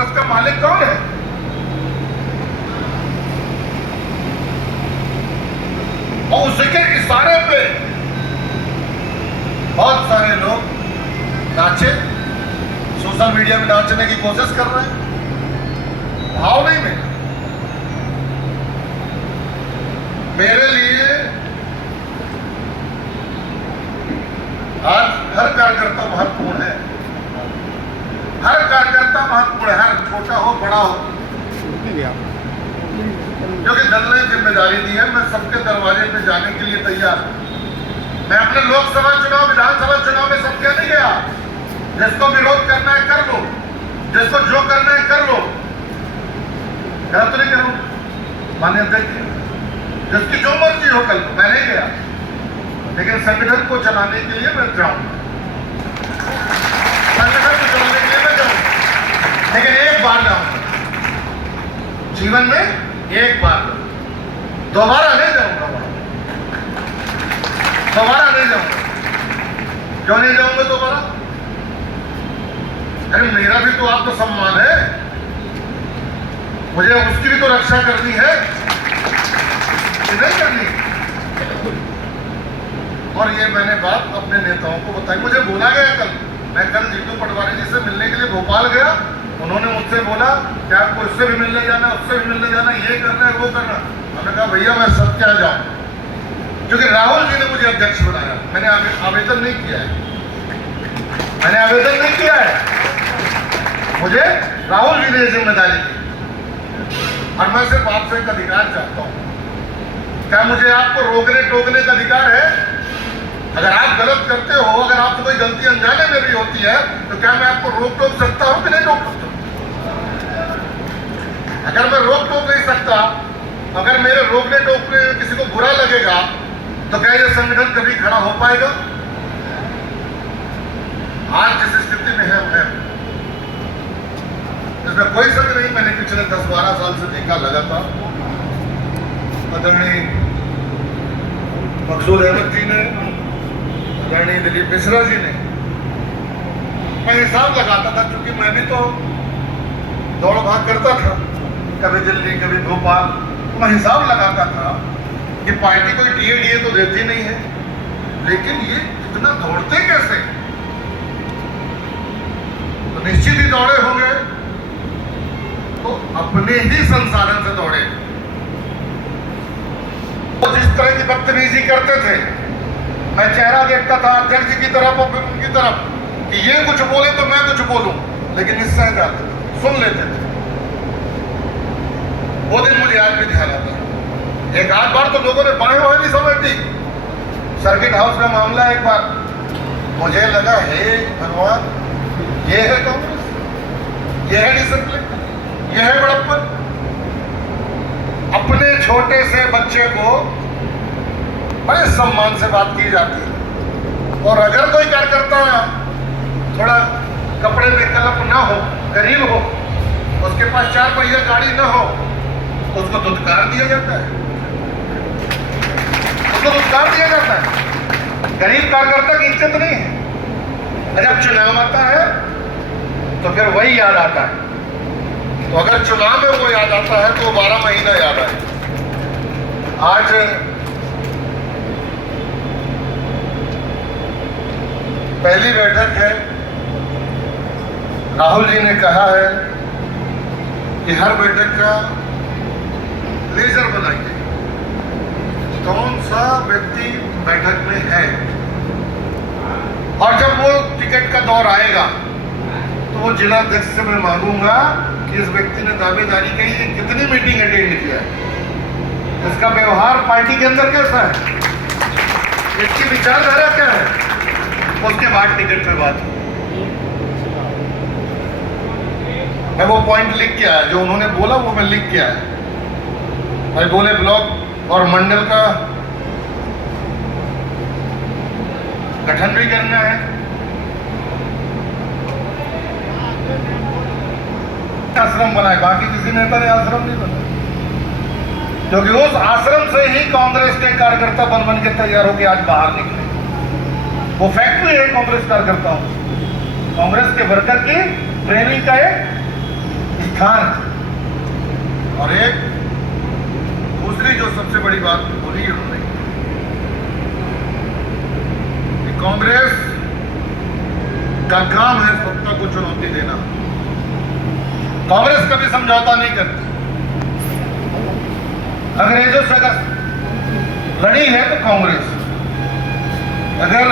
इसका मालिक कौन है? और उसके इशारे पे बहुत सारे लोग नाचे, सोशल मीडिया में नाचने की कोशिश कर रहे हैं। भाव नहीं मिला। मेरे लिए आज हर कार्यकर्ता महत्वपूर्ण है। हर कार्यकर्ता महत्वपूर्ण है, हर छोटा हो बड़ा हो, क्योंकि दल ने जिम्मेदारी दी है। मैं सबके दरवाजे पे जाने के लिए तैयार हूं। मैं अपने लोकसभा चुनाव, विधानसभा चुनाव में सबके नहीं गया। जिसको विरोध करना है कर लो, जिसको जो करना है कर लो, गलत नहीं करूं। मान्य अध्यक्ष, जिसकी जो मर्जी हो कल, मैं नहीं गया, लेकिन संगठन को चलाने के लिए मैं जाऊंगा। संगठन को चलाने के लिए मैं जाऊंगा, लेकिन एक बार जाऊंगा जीवन में, एक बार, दोबारा नहीं जाऊंगा। दोबारा नहीं जाऊंगा। क्यों नहीं जाऊंगा दोबारा? अरे मेरा भी तो आपको सम्मान है, मुझे उसकी भी तो रक्षा करनी है, नहीं करनी। और ये मैंने बात अपने नेताओं को बताई। मुझे बोला गया कल, मैं कल जीतू पटवारी जी से मिलने के लिए भोपाल गया। उन्होंने मुझसे बोला कि आपको इससे भी मिलने जाना, उससे भी मिलने जाना, ये करना है, वो करना। मैंने कहा भैया मैं सब क्या जाऊं, क्योंकि राहुल जी ने मुझे अध्यक्ष बनाया। मैंने आवेदन नहीं किया है, मैंने आवेदन नहीं किया है, मुझे राहुल जी ने जिम्मेदारी दी। और मैं सिर्फ आपसे एक अधिकार चाहता हूं। क्या मुझे आपको रोकने टोकने का अधिकार है? अगर आप गलत करते हो, अगर आपसे कोई गलती अनजाने में भी होती है, तो क्या मैं आपको रोक टोक सकता हूं कि नहीं रोक सकता? अगर मैं रोक टोक नहीं सकता, अगर मेरे रोकने टोकने में किसी को बुरा लगेगा, तो क्या यह संगठन कभी खड़ा हो पाएगा? आज जिस स्थिति में है इसमें कोई शक नहीं। मैंने पिछले 10-12 साल से देखा लगातार। आदरणीय मकसूद अहमद जी ने, आदरणीय दिलीप मिश्रा जी ने, मैं हिसाब लगाता था, क्योंकि मैं भी तो दौड़ भाग करता था, कभी दिल्ली कभी भोपाल। मैं हिसाब लगाता था कि पार्टी कोई टीए तो देती नहीं है, लेकिन ये इतना दौड़ते कैसे? तो निश्चित ही दौड़े होंगे, तो अपने ही संसाधन से दौड़े। वो जिस तरह की बदतमीजी करते थे, मैं चेहरा देखता था अध्यक्ष जी की तरफ और उनकी तरफ, कि ये कुछ बोले तो मैं कुछ बोलूं, लेकिन निश्चय जाते थे, सुन लेते थे। वो दिन मुझे आज भी ध्यान आता है। एक आध बार तो लोगों ने बाएं बाएं भी समझ दी। सर्किट हाउस का मामला एक बार, मुझे लगा हे भगवान, ये है कांग्रेस, ये है डिसिप्लिन, ये है बड़प्पन। अपने छोटे से बच्चे को बड़े सम्मान से बात की जाती है, और अगर कोई कार्यकर्ता थोड़ा कपड़े में कलप ना हो, गरीब हो, उसके पास 4 पहिया गाड़ी ना हो, उसको धुतकार दिया जाता है, उसको धुतकार दिया जाता है। गरीब कार्यकर्ता की इज्जत नहीं है। जब चुनाव आता है तो फिर वही याद आता है। तो अगर चुनाव में वो याद आता है तो 12 महीना याद आए। आज पहली बैठक है। राहुल जी ने कहा है कि हर बैठक का लेजर बनाइए, कौन सा व्यक्ति बैठक में है, और जब वो टिकट का दौर आएगा तो वो जिला अध्यक्ष से मैं मांगूंगा कि इस व्यक्ति ने दावेदारी कही है कितनी मीटिंग अटेंड किया है, इसका व्यवहार पार्टी के अंदर कैसा है, इसकी विचारधारा क्या है, उसके बाद टिकट पे बात। मैं वो पॉइंट लिख के आया, जो उन्होंने बोला वो मैं लिख के आया। भाई बोले ब्लॉक और मंडल का गठन भी करना है, आश्रम बनाए। बाकी किसी नेता ने आश्रम नहीं बनाया, क्योंकि उस आश्रम से ही कांग्रेस के कार्यकर्ता बन के तैयार होकर आज बाहर निकले। वो फैक्ट्री है कांग्रेस कार्यकर्ताओं, कांग्रेस के वर्कर की ट्रेनिंग का एक उत्थान, और एक दूसरी जो सबसे बड़ी बात बोली उन्होंने कि कांग्रेस का काम है सत्ता को चुनौती देना। कांग्रेस कभी समझौता नहीं करती। अंग्रेजों से अगर लड़ी है तो कांग्रेस, अगर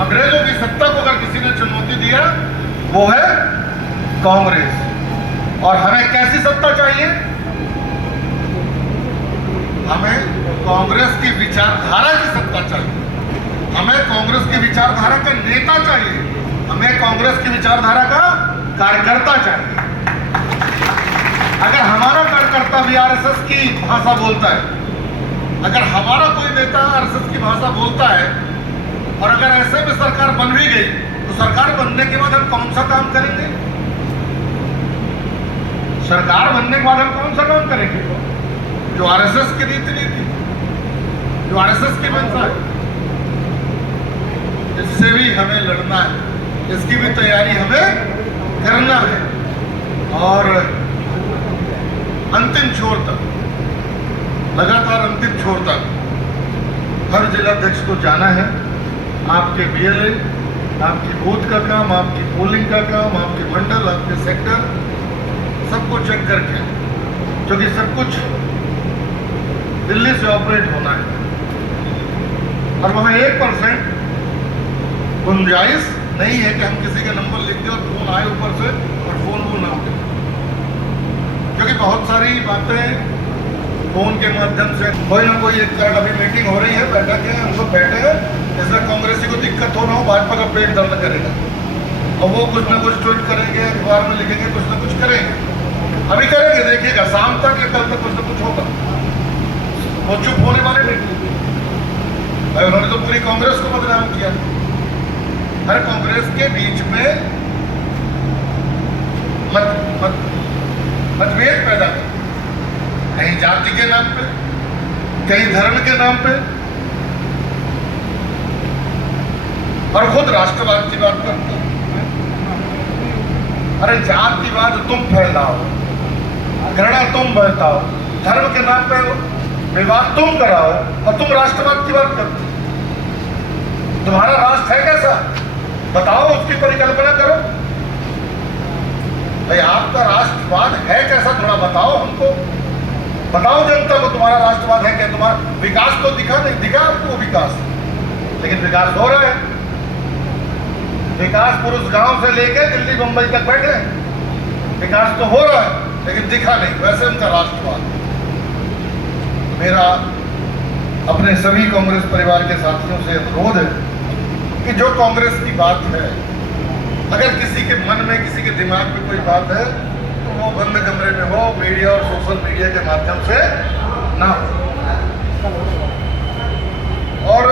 अंग्रेजों की सत्ता को अगर किसी ने चुनौती दिया वो है कांग्रेस। और हमें कैसी सत्ता चाहिए? हमें कांग्रेस की विचारधारा की सत्ता चाहिए, हमें कांग्रेस की विचारधारा का नेता चाहिए, हमें कांग्रेस की विचारधारा का कार्यकर्ता चाहिए। अगर हमारा कार्यकर्ता भी आरएसएस की भाषा बोलता है, अगर हमारा कोई नेता आरएसएस की भाषा बोलता है, और अगर ऐसे में सरकार बन भी गई तो सरकार बनने के बाद हम कौन सा काम करेंगे? सरकार बनने के बाद हम कौन सा काम करेंगे? जो आरएसएस की नीति नहीं थी, जो आरएसएस की मंशा है, इससे भी हमें लड़ना है, इसकी भी तैयारी हमें करना है। और अंतिम छोर तक, लगातार अंतिम छोर तक हर जिलाध्यक्ष को जाना है। आपके बीएलए, आपकी बूथ का काम, आपकी पोलिंग का काम, आपके मंडल, आपके सेक्टर, सबको चेक करके, क्योंकि सब कुछ दिल्ली से ऑपरेट होना है और वहाँ 1% गुंजाइश नहीं है कि हम किसी का नंबर लिख दें और फोन आए ऊपर से और फोन वो ना उठे, क्योंकि बहुत सारी बातें फोन के माध्यम से कोई ना कोई एक अभी मीटिंग हो रही है, बैठक है, हम सब बैठे हैं, इसमें कांग्रेसी को दिक्कत हो ना हो, भाजपा का पेट दर्द करेगा और वो कुछ ना कुछ ट्वीट करेंगे, अखबार में लिखेंगे, कुछ ना कुछ करेंगे। अभी करेंगे, देखिएगा शाम तक या कल तक कुछ ना कुछ होगा। वो चुप होने वाले नहीं, उन्होंने तो पूरी कांग्रेस को बदनाम किया। हर कांग्रेस के बीच में मतभेद पैदा कर, कहीं जाति के नाम पे, कहीं धर्म के नाम पे, और खुद राष्ट्रवाद की बात करते हैं। अरे जातिवाद तुम फैलाओ, घृणा तुम बहताओ, धर्म के नाम पे विवाद तुम कराओ और तुम राष्ट्रवाद की बात करते हो। तुम्हारा राष्ट्र है कैसा बताओ, उसकी परिकल्पना करो। भाई आपका राष्ट्रवाद है कैसा, थोड़ा बताओ हमको, बताओ जनता को तुम्हारा राष्ट्रवाद है क्या। तुम्हारा विकास तो दिखा नहीं, दिखा आपको विकास, लेकिन विकास हो रहा है। विकास पुरुष गांव से लेकर दिल्ली मुंबई तक बैठे हैं, विकास तो हो रहा है लेकिन दिखा नहीं, वैसे उनका राष्ट्रवाद। मेरा अपने सभी कांग्रेस परिवार के साथियों से अनुरोध है कि जो कांग्रेस की बात है, अगर किसी के मन में, किसी के दिमाग में कोई बात है तो वो बंद कमरे में हो, मीडिया और सोशल मीडिया के माध्यम से ना हो। और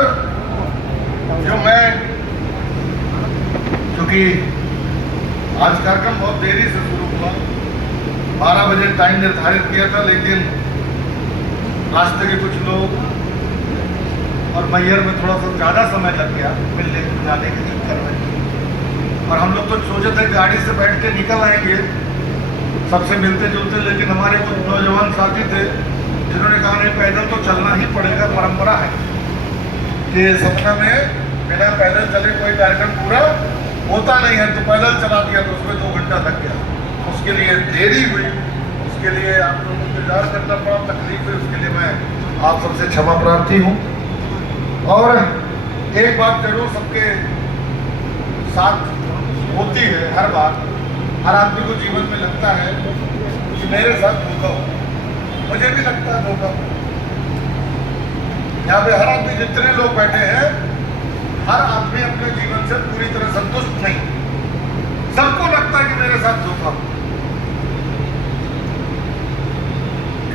जो मैं, क्योंकि आज कार्यक्रम बहुत देरी से शुरू हुआ, 12 बजे टाइम निर्धारित किया था, लेकिन रास्ते के कुछ लोग और मैयर में थोड़ा सा ज़्यादा समय लग गया मिलने जाने के चक्कर में। और हम लोग तो सोचे थे गाड़ी से बैठ के निकल आएंगे, सबसे मिलते जुलते, लेकिन हमारे कुछ नौजवान साथी थे जिन्होंने कहा नहीं, पैदल तो चलना ही पड़ेगा, परंपरा है कि सपना में बिना पैदल चले कोई कार्यक्रम पूरा होता नहीं है, तो पैदल चला दिया तो उसमें 2 घंटा लग गया, उसके लिए देरी हुई, उसके लिए आप लोगों को इंतजार करना पड़ा, तकलीफ है, उसके लिए मैं आप सबसे क्षमा प्रार्थी हूँ। और एक बात जरूर सबके साथ होती है, हर बार हर आदमी को जीवन में लगता है कि मेरे साथ धोखा हो, मुझे भी लगता है धोखा हो। यहाँ पे हर आदमी, जितने लोग बैठे हैं, हर आदमी अपने जीवन से पूरी तरह संतुष्ट नहीं, सबको लगता है कि मेरे साथ धोखा हो।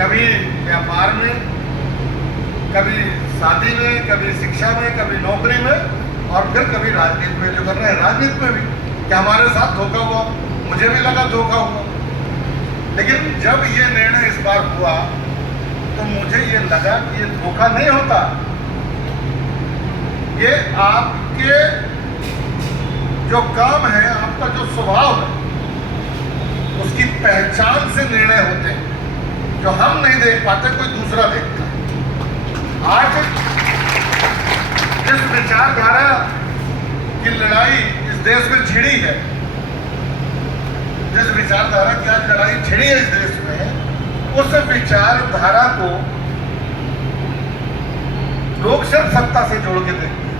कभी व्यापार में, कभी शादी में, कभी शिक्षा में, कभी नौकरी में, और फिर कभी राजनीति में। जो कर रहे हैं राजनीति में भी कि हमारे साथ धोखा हुआ, मुझे भी लगा धोखा हुआ, लेकिन जब ये निर्णय इस बार हुआ तो मुझे ये लगा कि ये धोखा नहीं होता, ये आपके जो काम है, आपका जो स्वभाव है, उसकी से निर्णय होते हैं जो हम नहीं देख पाते, कोई दूसरा देखता है। आज जिस विचारधारा की लड़ाई इस देश में छिड़ी है, जिस विचारधारा की आज लड़ाई छिड़ी है इस देश में, उस विचारधारा को लोग सिर्फ सत्ता से जोड़ के देखते हैं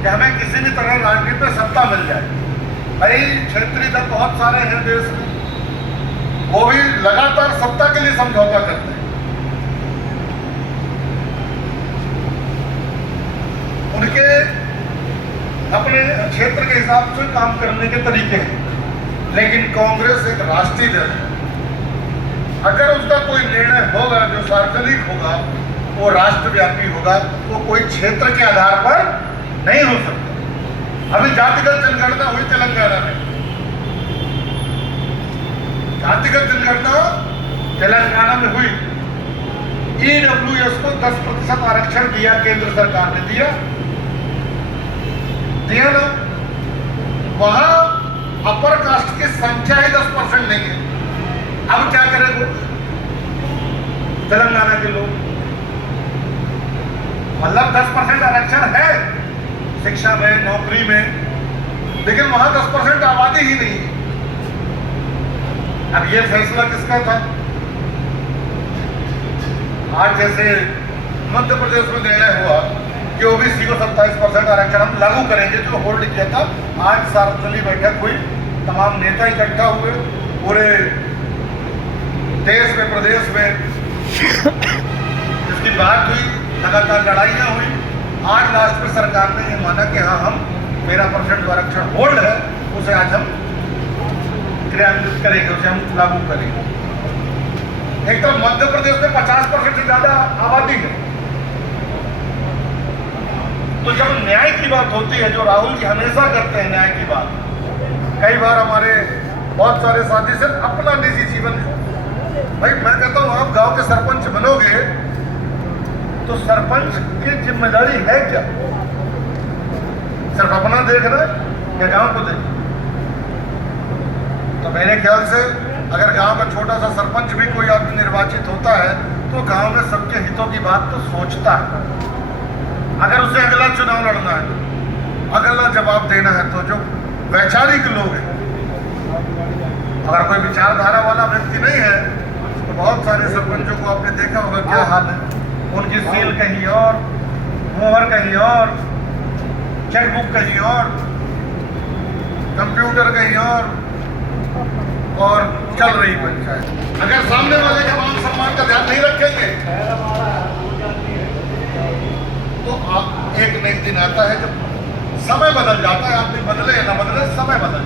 कि हमें किसी भी तरह राजनीति में सत्ता मिल जाए। भाई क्षेत्रीय दल बहुत सारे हैं देश में, वो भी लगातार सत्ता के लिए समझौता करते हैं। उनके अपने क्षेत्र के हिसाब से काम करने के तरीके हैं, लेकिन कांग्रेस एक राष्ट्रीय दल है। अगर उसका कोई निर्णय होगा जो सार्वजनिक होगा, वो राष्ट्रव्यापी होगा, वो कोई क्षेत्र के आधार पर नहीं हो सकता। अभी जातिगत जनगणना हुई तेलंगाना में, जातिगत जनगणना तेलंगाना में हुई। ईडब्ल्यूएस को 10% आरक्षण दिया, केंद्र सरकार ने दिया ना। वहां अपर कास्ट की संख्या ही 10% नहीं है। अब क्या करेंगे तेलंगाना के लोग? मतलब 10% आरक्षण है शिक्षा में, नौकरी में, लेकिन वहां 10% आबादी ही नहीं है। अब ये फैसला किसका था? आज जैसे मध्य प्रदेश में निर्णय हुआ कि ओबीसी को 27% आरक्षण हम लागू करेंगे, जो होल्ड किया था। आज सार्वजनिक बैठक हुई, तमाम नेता इकट्ठा हुए, पूरे देश में, प्रदेश में इसकी बात हुई, लगातार लड़ाइयाँ हुई। आज लास्ट में सरकार ने ये माना कि हाँ, हम 13% आरक्षण होल्ड है, उसे आज हम क्रियान्वित करेंगे, उसे हम लागू करेंगे। एक तो मध्य प्रदेश में 50% से ज्यादा आबादी है। तो जब न्याय की बात होती है, जो राहुल जी हमेशा करते हैं न्याय की बात, कई बार हमारे बहुत सारे साथी से अपना निजी जीवन है। भाई मैं कहता हूँ, आप गांव के सरपंच बनोगे तो सरपंच की जिम्मेदारी है क्या? सिर्फ अपना देखना या गांव को देखना? तो मेरे ख्याल से अगर गांव का छोटा सा सरपंच भी कोई आदमी निर्वाचित होता है तो गांव में सबके हितों की बात तो सोचता है। अगर उसे अगला चुनाव लड़ना है, अगला जवाब देना है, तो जो वैचारिक लोग हैं, अगर कोई विचारधारा वाला व्यक्ति नहीं है, तो बहुत सारे सरपंचों को आपने देखा होगा क्या हाल है। उनकी सील कहीं और, मोहर कहीं और, चेकबुक कहीं और, कंप्यूटर कहीं और चल रही पंचायत। अगर सामने वाले के मान सम्मान का ध्यान नहीं रखेंगे तो एक न एक दिन आता है जब समय बदल जाता है। आदमी बदले या ना बदले, समय बदल